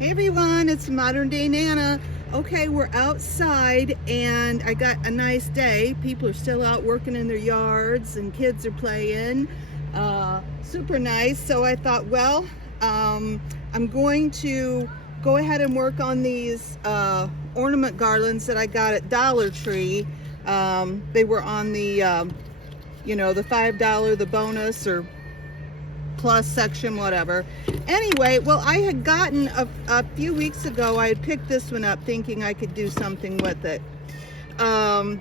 Hey everyone, it's Modern Day Nana. Okay, we're outside and I got a nice day. People are still out working in their yards and kids are playing. Super nice. So I thought, well, I'm going to go ahead and work on these ornament garlands that I got at Dollar Tree. They were on the, the $5, the bonus or plus section, whatever. Anyway, well, I had gotten a few weeks ago, I had picked this one up thinking I could do something with it. I'm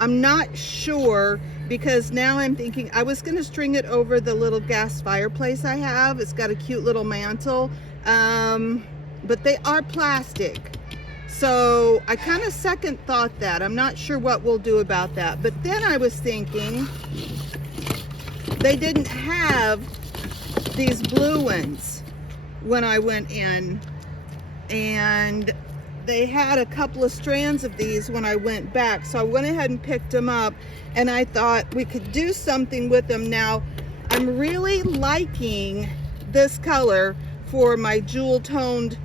not sure, because now I'm thinking I was going to string it over the little gas fireplace I have. It's got a cute little mantle, but they are plastic. So I kind of second thought that. I'm not sure what we'll do about that. But then I was thinking they didn't have these blue ones when I went in, and they had a couple of strands of these when I went back, so I went ahead and picked them up, and I thought we could do something with them. Now I'm really liking this color for my jewel toned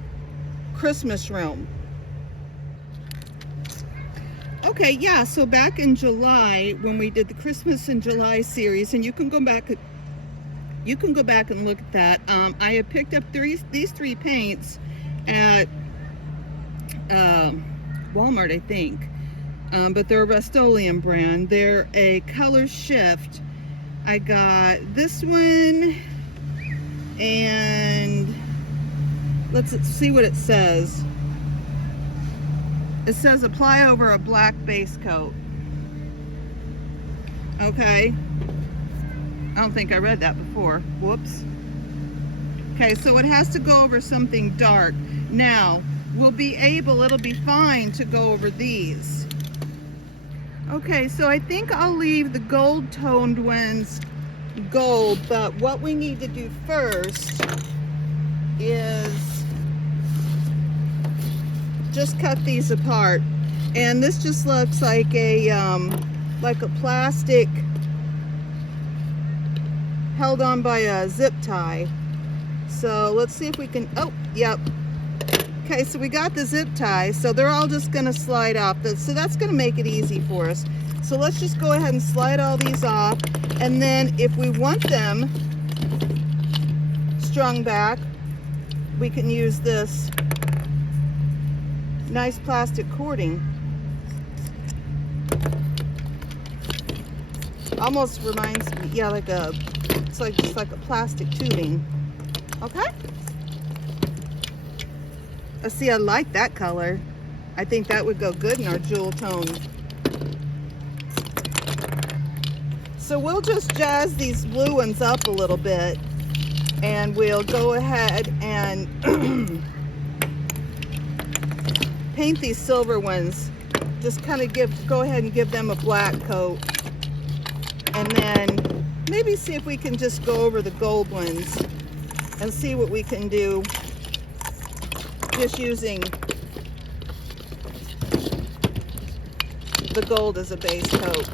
Christmas room. Okay, yeah, so back in July when we did the Christmas in July series, and you can go back and look at that. I had picked up these three paints at Walmart, I think, but they're a Rust-Oleum brand. They're a color shift. I got this one, and let's see what it says. It says apply over a black base coat. Okay. I don't think I read that before. Whoops. Okay, so it has to go over something dark. Now, it'll be fine to go over these. Okay, so I think I'll leave the gold toned ones gold, but what we need to do first is just cut these apart. And this just looks like a plastic held on by a zip tie. So let's see if we can, oh, yep. Okay, so we got the zip tie, so they're all just gonna slide off. So that's gonna make it easy for us. So let's just go ahead and slide all these off, and then if we want them strung back, we can use this nice plastic cording. Almost reminds me, yeah, it's just like a plastic tubing. Okay. See, I like that color. I think that would go good in our jewel tone. So we'll just jazz these blue ones up a little bit, and we'll go ahead and paint these silver ones. Just kind of go ahead and give them a black coat. And then maybe see if we can just go over the gold ones and see what we can do just using the gold as a base coat.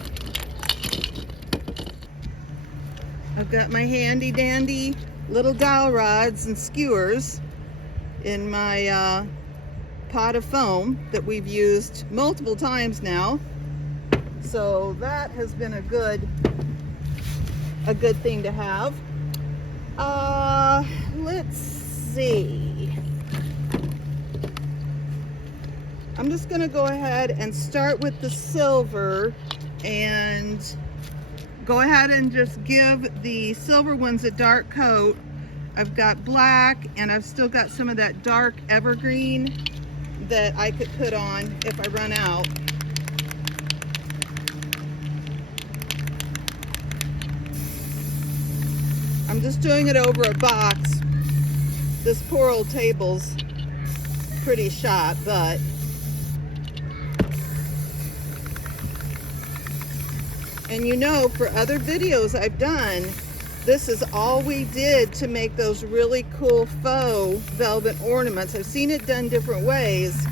I've got my handy dandy little dowel rods and skewers in my pot of foam that we've used multiple times now. So that has been a good thing to have. Let's see. I'm just going to go ahead and start with the silver and go ahead and just give the silver ones a dark coat. I've got black, and I've still got some of that dark evergreen that I could put on if I run out. I'm just doing it over a box. This poor old table's pretty shot, but and you know, for other videos I've done, this is all we did to make those really cool faux velvet ornaments. I've seen it done different ways,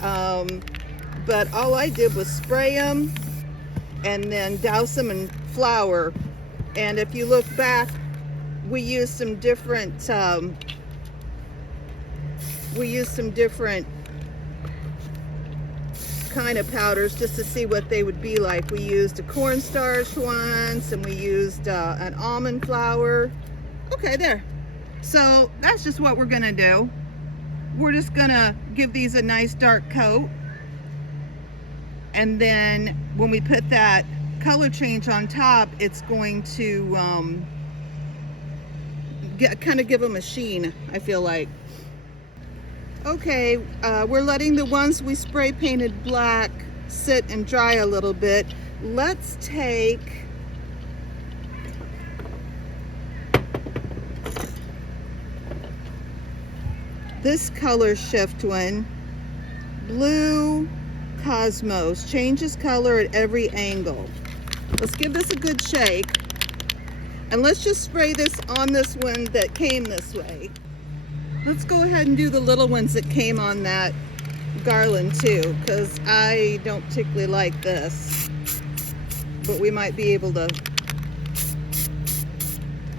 but all I did was spray them and then douse them in flour. And if you look back, we used some different we used some different kind of powders just to see what they would be like. We used a cornstarch once, and we used an almond flour. Okay, there. So that's just what we're gonna do. We're just gonna give these a nice dark coat, and then when we put that color change on top, it's going to kind of give them a sheen, I feel like. Okay, we're letting the ones we spray painted black sit and dry a little bit. Let's take this color shift one, Blue Cosmos, changes color at every angle. Let's give this a good shake, and let's just spray this on this one that came this way. Let's go ahead and do the little ones that came on that garland too, because I don't particularly like this, but we might be able to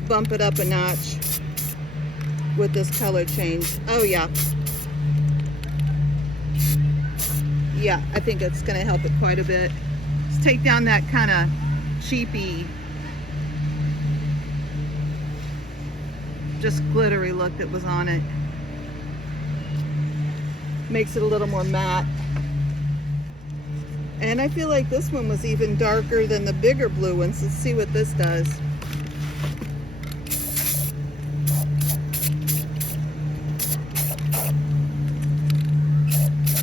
bump it up a notch with this color change. Oh yeah. Yeah, I think it's going to help it quite a bit. Let's take down that kind of cheapy, just glittery look that was on it. Makes it a little more matte. And I feel like this one was even darker than the bigger blue ones. Let's see what this does.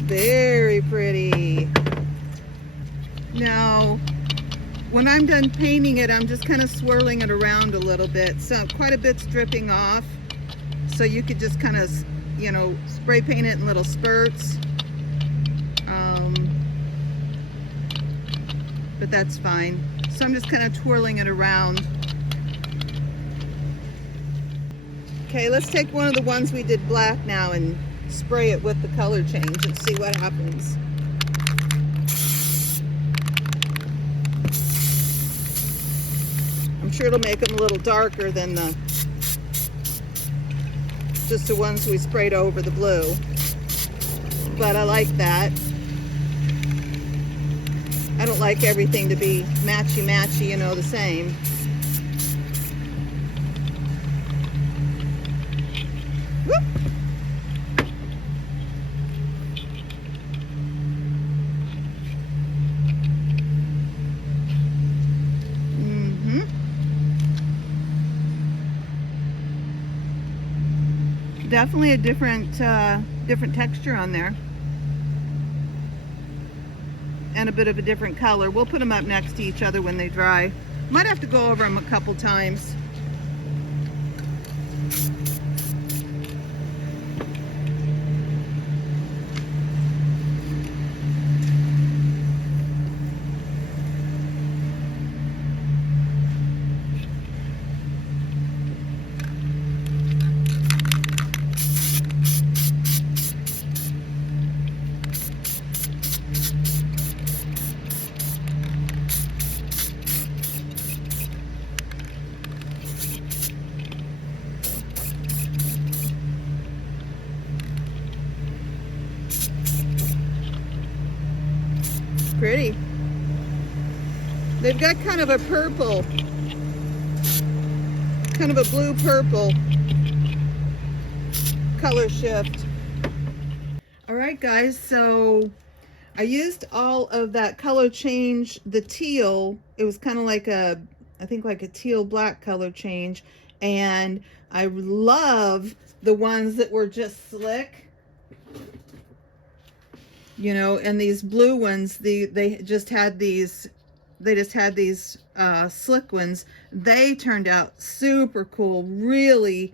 Very pretty. Now, when I'm done painting it, I'm just kind of swirling it around a little bit. So quite a bit's dripping off. So you could just kind of, you know, spray paint it in little spurts. But that's fine. So I'm just kind of twirling it around. Okay, let's take one of the ones we did black now and spray it with the color change and see what happens. I'm sure it'll make them a little darker than just the ones we sprayed over the blue, but I like that. I don't like everything to be matchy-matchy, you know, the same. Whoop. Definitely a different texture on there, and a bit of a different color. We'll put them up next to each other when they dry. Might have to go over them a couple times. Pretty. They've got kind of a purple, kind of a blue purple color shift. All right guys, so I used all of that color change, the teal. It was kind of like I think like a teal black color change, and I love the ones that were just slick, you know, and these blue ones, they just had these slick ones. They turned out super cool. Really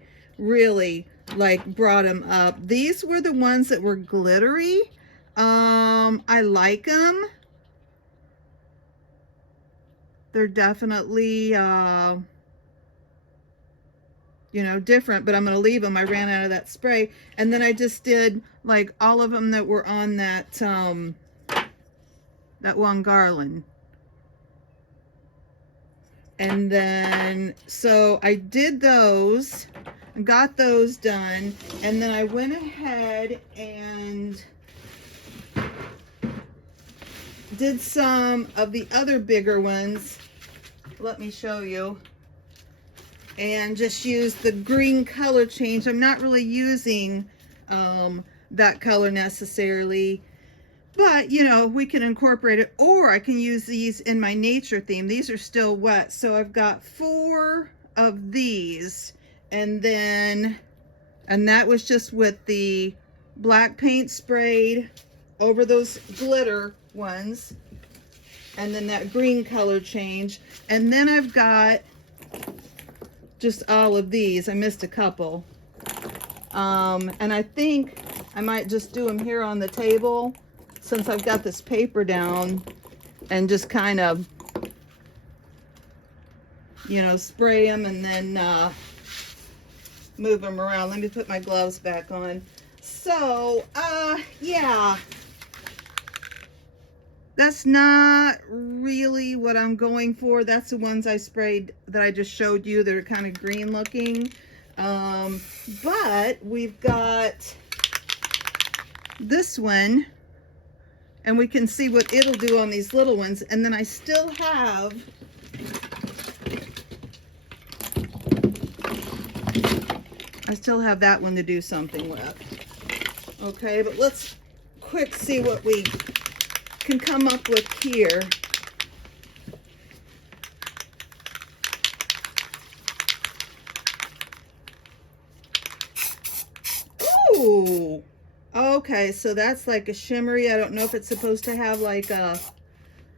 like brought them up. These were the ones that were glittery. I like them. They're definitely you know, different, but I'm going to leave them. I ran out of that spray, and then I just did like all of them that were on that that one garland. And then so I did those, got those done, and then I went ahead and did some of the other bigger ones. Let me show you. And just used the green color change. I'm not really using that color necessarily, but you know, we can incorporate it, or I can use these in my nature theme. These are still wet, so I've got 4 of these, and that was just with the black paint sprayed over those glitter ones, and then that green color change. And then I've got just all of these. I missed a couple, and I think I might just do them here on the table since I've got this paper down, and just kind of, you know, spray them and then move them around. Let me put my gloves back on. So yeah, that's not really what I'm going for. That's the ones I sprayed that I just showed you. They're kind of green looking, but we've got this one, and we can see what it'll do on these little ones. And then I still have that one to do something with. Okay, but let's quick see what we can come up with here. Ooh, okay, so that's like a shimmery. I don't know if it's supposed to have like a,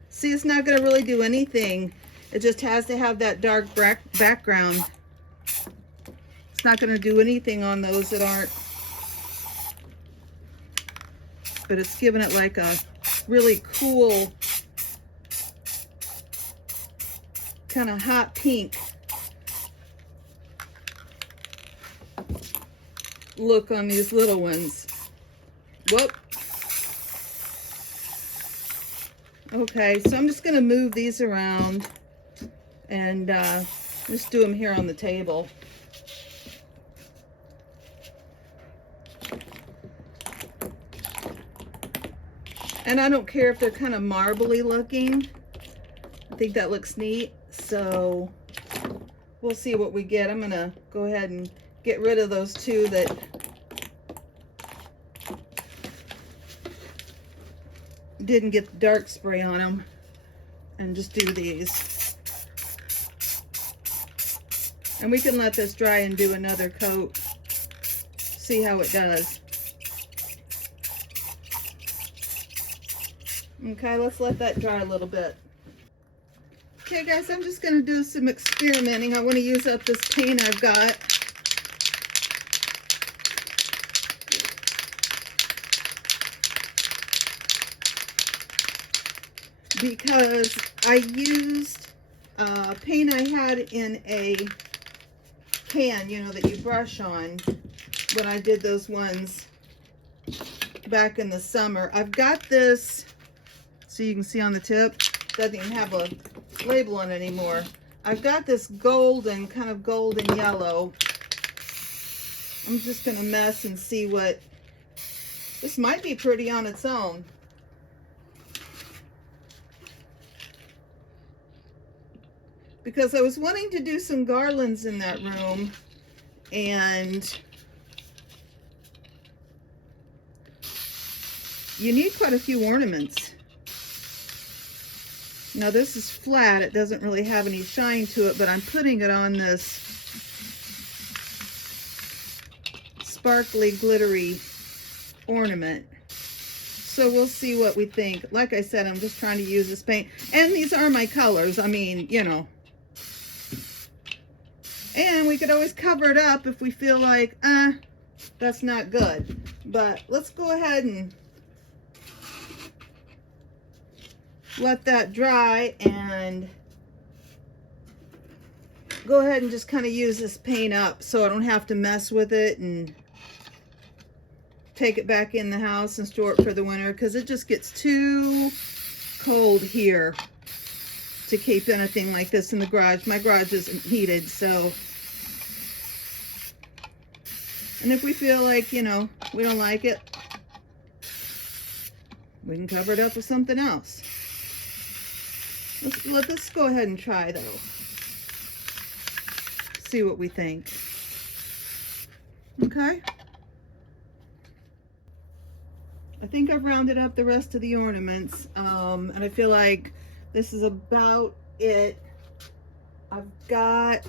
see, it's not going to really do anything. It just has to have that dark background. It's not going to do anything on those that aren't, but it's giving it like a really cool kind of hot pink look on these little ones. Whoop. Okay, so I'm just going to move these around and just do them here on the table. And I don't care if they're kind of marbly looking. I think that looks neat. So we'll see what we get. I'm going to go ahead and get rid of those 2 that didn't get the dark spray on them, and just do these. And we can let this dry and do another coat. See how it does. Okay, let's let that dry a little bit. Okay guys, I'm just going to do some experimenting. I want to use up this paint I've got. Because I used paint I had in a can, you know, that you brush on, when I did those ones back in the summer. I've got this, so you can see on the tip, doesn't even have a label on it anymore. I've got this golden, kind of golden yellow. I'm just going to mess and see what, this might be pretty on its own. Because I was wanting to do some garlands in that room, and you need quite a few ornaments. Now this is flat, it doesn't really have any shine to it, but I'm putting it on this sparkly, glittery ornament. So we'll see what we think. Like I said, I'm just trying to use this paint. And these are my colors. I mean, you know. And we could always cover it up if we feel like, that's not good. But let's go ahead and let that dry and go ahead and just kind of use this paint up so I don't have to mess with it and take it back in the house and store it for the winter, because it just gets too cold here to keep anything like this in the garage. My garage isn't heated, so And if we feel like, you know, we don't like it, we can cover it up with something else. Let's go ahead and try though. See what we think. Okay. I think I've rounded up the rest of the ornaments, and I feel like this is about it. I've got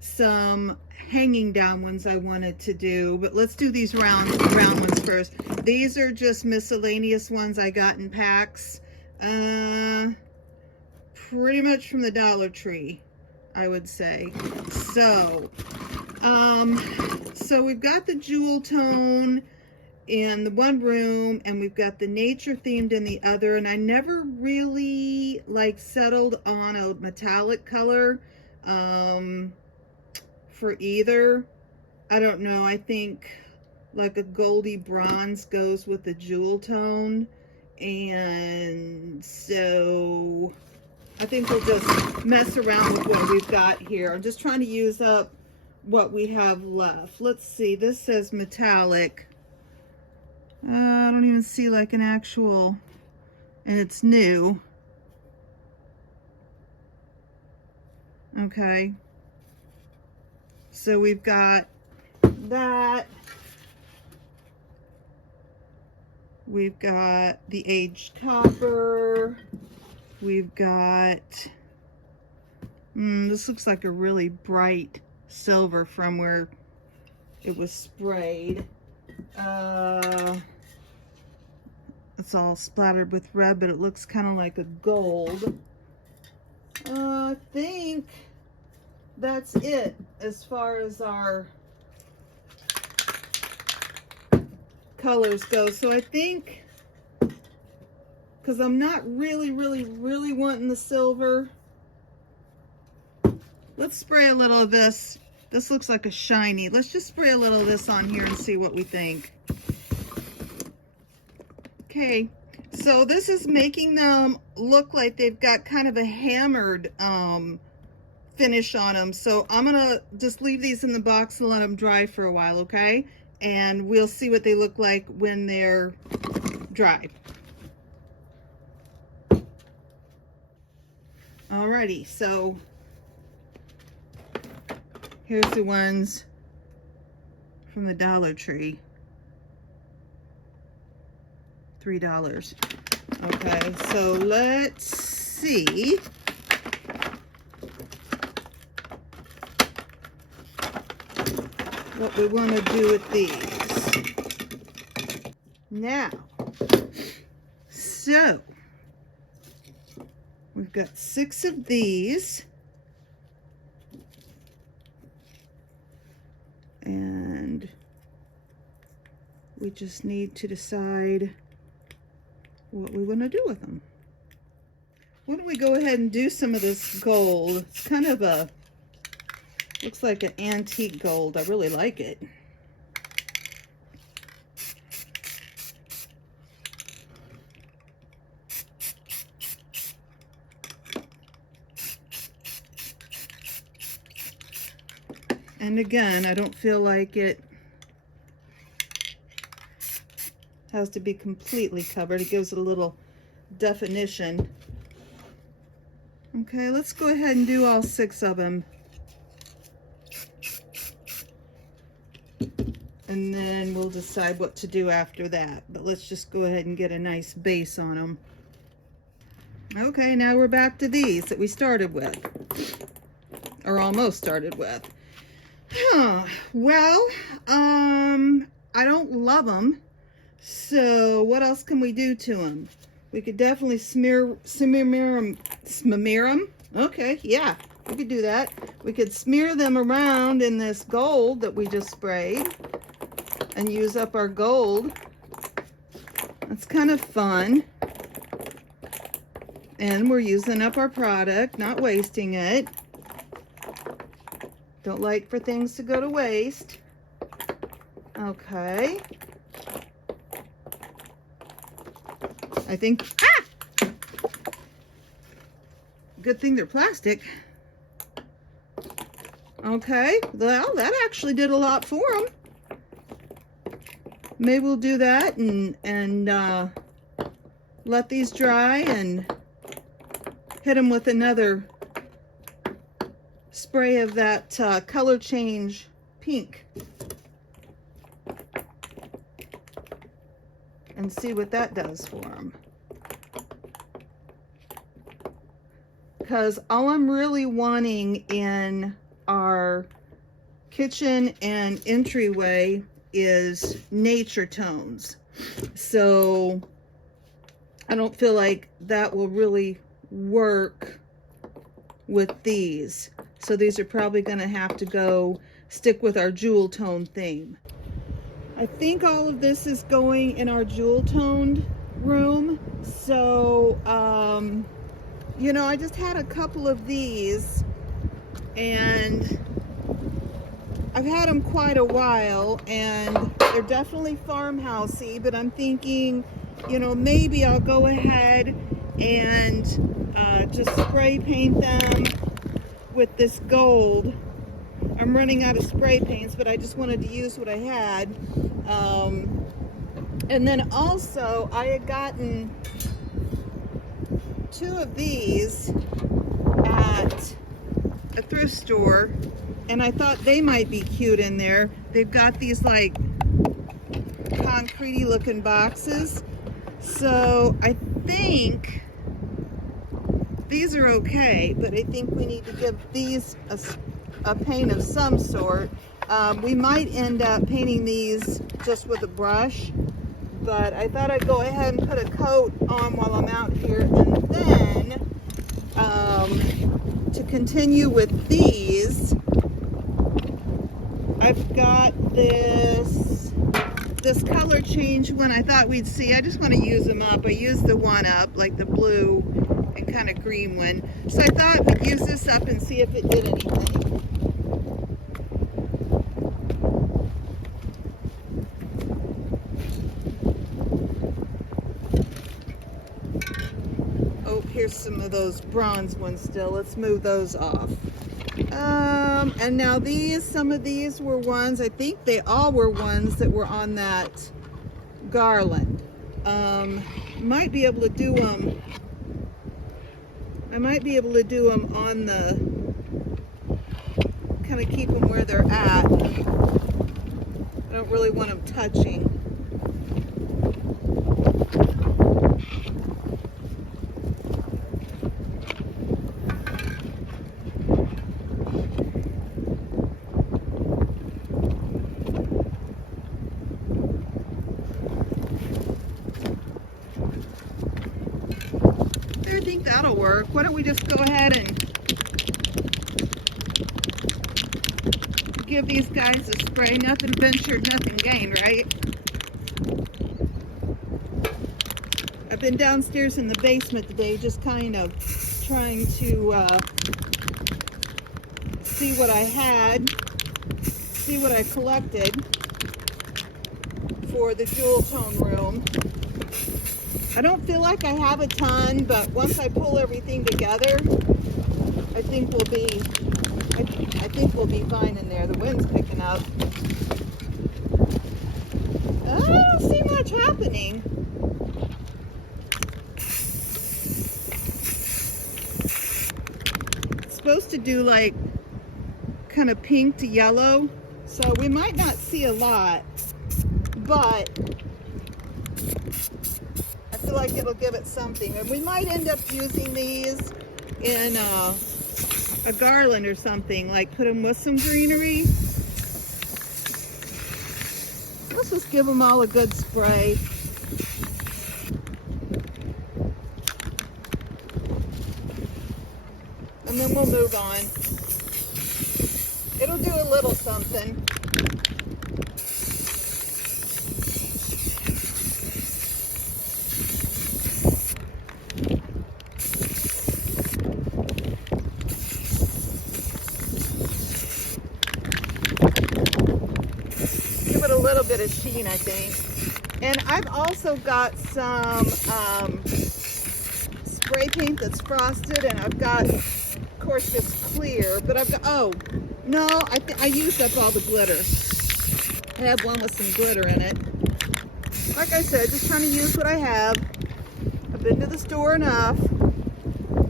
some hanging down ones I wanted to do, but let's do these round ones first. These are just miscellaneous ones I got in packs, pretty much from the Dollar Tree, I would say. So we've got the jewel tone in the one room, and we've got the nature themed in the other, and I never really like settled on a metallic color for either. I don't know, I think like a goldy bronze goes with the jewel tone, and so I think we'll just mess around with what we've got here. I'm just trying to use up what we have left. Let's see, this says metallic. I don't even see like an actual, and it's new. Okay. So we've got that. We've got the aged copper. We've got, this looks like a really bright silver from where it was sprayed. It's all splattered with red, but it looks kind of like a gold. I think that's it as far as our colors go. So I think, because I'm not really wanting the silver, let's spray a little of this. This looks like a shiny. Let's just spray a little of this on here and see what we think. Okay, so this is making them look like they've got kind of a hammered finish on them. So I'm gonna just leave these in the box and let them dry for a while, okay? And we'll see what they look like when they're dry. Alrighty, so here's the ones from the Dollar Tree. $3. Okay, so let's see. What we want to do with these. Now, so we've got 6 of these. And we just need to decide what we want to do with them. Why don't we go ahead and do some of this gold? It's kind of a, looks like an antique gold. I really like it. And again, I don't feel like it has to be completely covered. It gives it a little definition. Okay, let's go ahead and do all 6 of them. And then we'll decide what to do after that. But let's just go ahead and get a nice base on them. Okay, now we're back to these that we started with. Or almost started with. Well, I don't love them. So what else can we do to them? We could definitely smear them. Okay, yeah, we could do that. We could smear them around in this gold that we just sprayed and use up our gold. That's kind of fun. And we're using up our product, not wasting it. Don't like for things to go to waste. Okay. I think, good thing they're plastic. Okay, well, that actually did a lot for them. Maybe we'll do that and let these dry and hit them with another spray of that color change pink and see what that does for them. Because all I'm really wanting in our kitchen and entryway is nature tones. So I don't feel like that will really work with these. So these are probably going to have to go stick with our jewel tone theme. I think all of this is going in our jewel toned room. So, you know, I just had a couple of these and I've had them quite a while and they're definitely farmhousey, but I'm thinking, you know, maybe I'll go ahead and just spray paint them with this gold. I'm running out of spray paints, but I just wanted to use what I had. And then also I had gotten 2 of these at a thrift store and I thought they might be cute in there. They've got these like concrete-y looking boxes. So I think these are okay, but I think we need to give these a paint of some sort. We might end up painting these just with a brush, but I thought I'd go ahead and put a coat on while I'm out here. And then to continue with these, I've got this color change one I thought we'd see. I just want to use them up. I used the one up, like the blue and kind of green one. So I thought we'd use this up and see if it did anything. Oh, here's some of those bronze ones still. Let's move those off. And now some of these were ones, I think they all were ones that were on that garland. Might be able to do them. I might be able to do them on the, kind of keep them where they're at. I don't really want them touching. I think that'll work. Why don't we just go ahead and give these guys a spray? Nothing ventured, nothing gained, right? I've been downstairs in the basement today just kind of trying to see what I had, see what I collected for the jewel tone room. I don't feel like I have a ton, but once I pull everything together, I think we'll be fine in there. The wind's picking up. I don't see much happening. It's supposed to do like kind of pink to yellow, so we might not see a lot, but I feel like it'll give it something. And we might end up using these in a garland or something, like put them with some greenery. Let's just give them all a good spray. And then we'll move on. It'll do a little something. A little bit of sheen, I think. And I've also got some spray paint that's frosted, and I've got, of course, just clear, but I've got, oh, No, I used up all the glitter. I have one with some glitter in it. Like I said, just trying to use what I have. I've been to the store enough.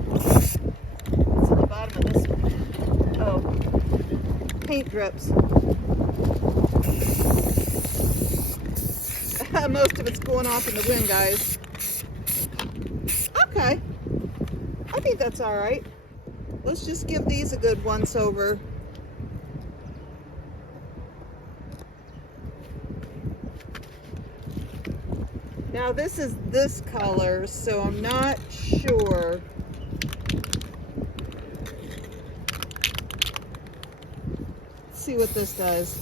What's at the bottom of this one? Oh, paint drips. Most of it's going off in the wind, guys. Okay, I think that's all right. Let's just give these a good once over. Now this is this color, so I'm not sure. Let's see what this does.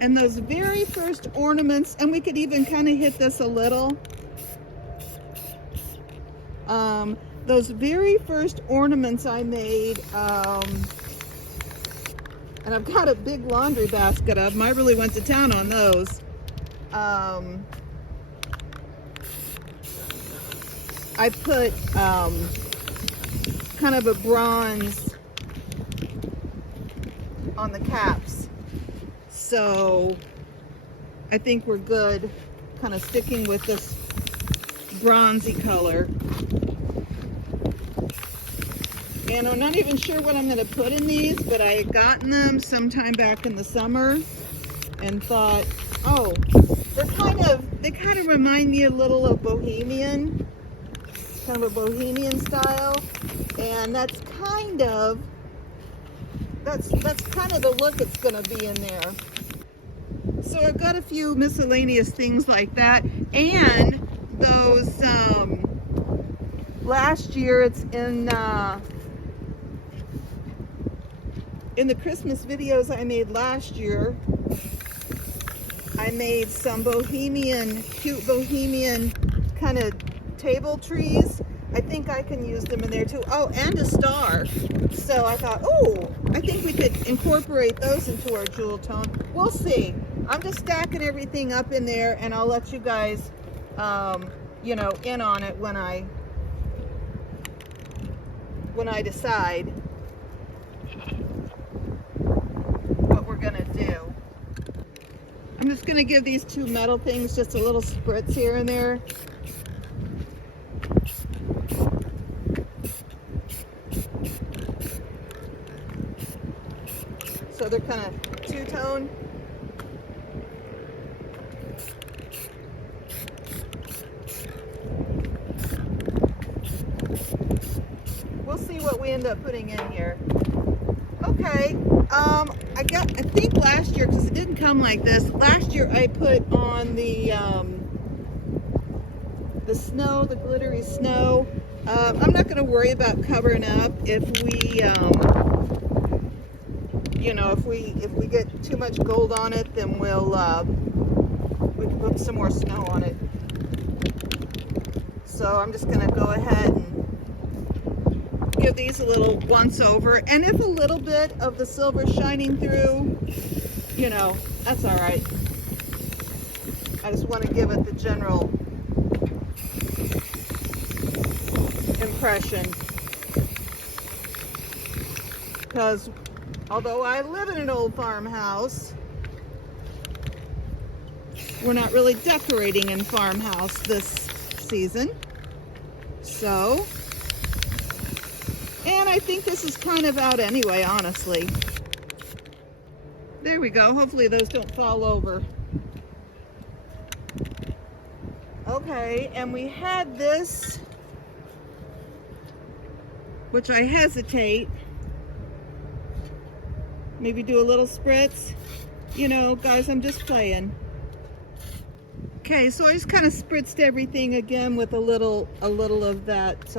And those very first ornaments, and we could even kind of hit this a little. Those very first ornaments I made, and I've got a big laundry basket of them. I really went to town on those. I put kind of a bronze on the caps. So I think we're good kind of sticking with this bronzy color. And I'm not even sure what I'm going to put in these, but I had gotten them sometime back in the summer and thought, oh, they kind of remind me a little of bohemian, kind of a bohemian style, and that's kind of the look it's going to be in there. So I've got a few miscellaneous things like that, and those last year, it's in the Christmas videos I made last year, I made some cute bohemian kind of table trees. I think I can use them in there too. Oh, and a star. So I thought, oh, I think we could incorporate those into our jewel tone. We'll see. I'm just stacking everything up in there, and I'll let you guys, you know, in on it when I decide what we're gonna do. I'm just gonna give these two metal things just a little spritz here and there. So they're kind of two-tone. We'll see what we end up putting in here. Okay, I think last year, because it didn't come like this, last year I put on the snow, the glittery snow. I'm not going to worry about covering up if we, you know, if we get too much gold on it, then we can put some more snow on it. So I'm just going to go ahead and give these a little once over, and if a little bit of the silver shining through, you know, that's all right. I just want to give it the general impression, because although I live in an old farmhouse, we're not really decorating in farmhouse this season. So, and I think this is kind of out anyway, honestly. There we go. Hopefully those don't fall over. Okay, and we had this, which I hesitate. Maybe do a little spritz. You know, guys, I'm just playing. Okay, so I just kind of spritzed everything again with a little of that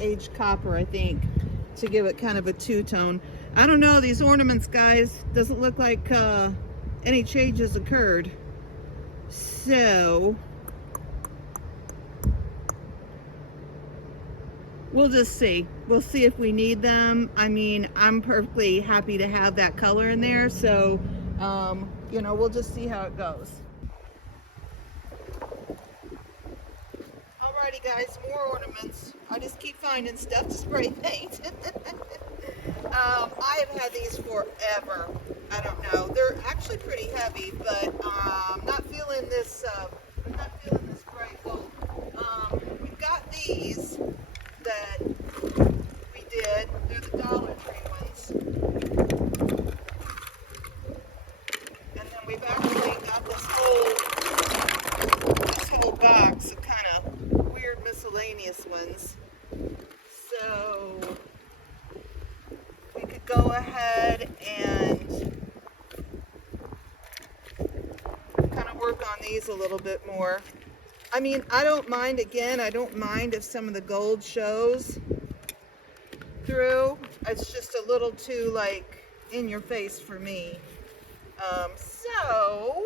aged copper, I think, to give it kind of a two-tone. I don't know, these ornaments, guys, doesn't look like any changes occurred. So we'll just see. We'll see if we need them. I mean, I'm perfectly happy to have that color in there, so you know, we'll just see how it goes. Alrighty guys, more ornaments. I just keep finding stuff to spray paint. I have had these forever. I don't know. They're actually pretty heavy, but I'm not feeling this. I'm not feeling this bright gold. We've got these that we did. They're the Dollar Tree ones, and then we've actually got this whole box of kind of weird miscellaneous ones. So we could go ahead and kind of work on these a little bit more. I mean, I don't mind, again, I don't mind if some of the gold shows through. It's just a little too, like, in your face for me. So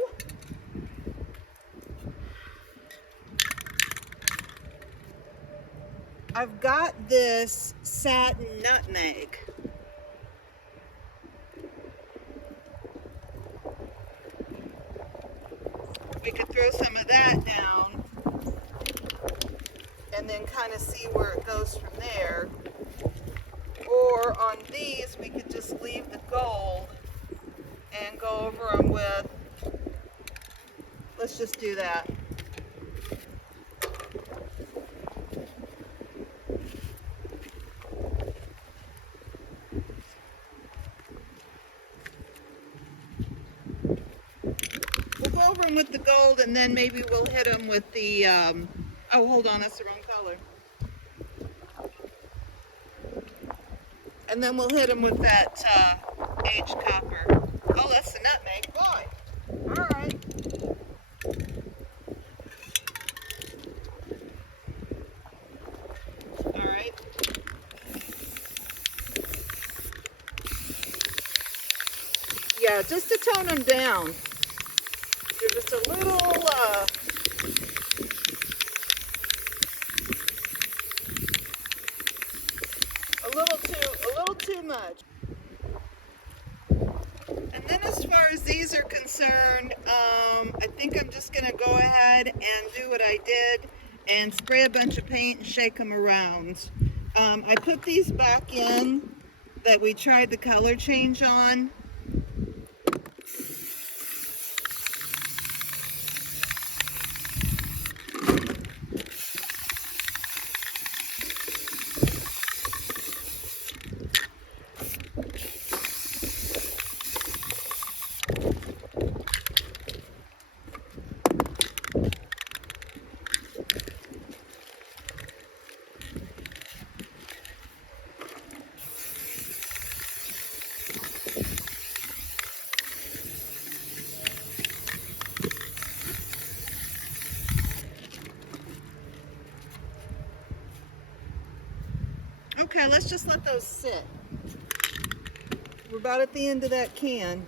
I've got this satin nutmeg. We could throw some of that down and then kind of see where it goes from there. Or on these, we could just leave the gold and go over them with, let's just do that. We'll go over them with the gold, and then maybe we'll hit them with the, oh, hold on, that's the wrong color. And then we'll hit them with that aged copper. Oh, that's the nutmeg. Why? All right. All right. Yeah, just to tone them down. They're just a little, a little too much. And then as far as these are concerned, I think I'm just going to go ahead and do what I did and spray a bunch of paint and shake them around. I put these back in that we tried the color change on. Okay, let's just let those sit. We're about at the end of that can.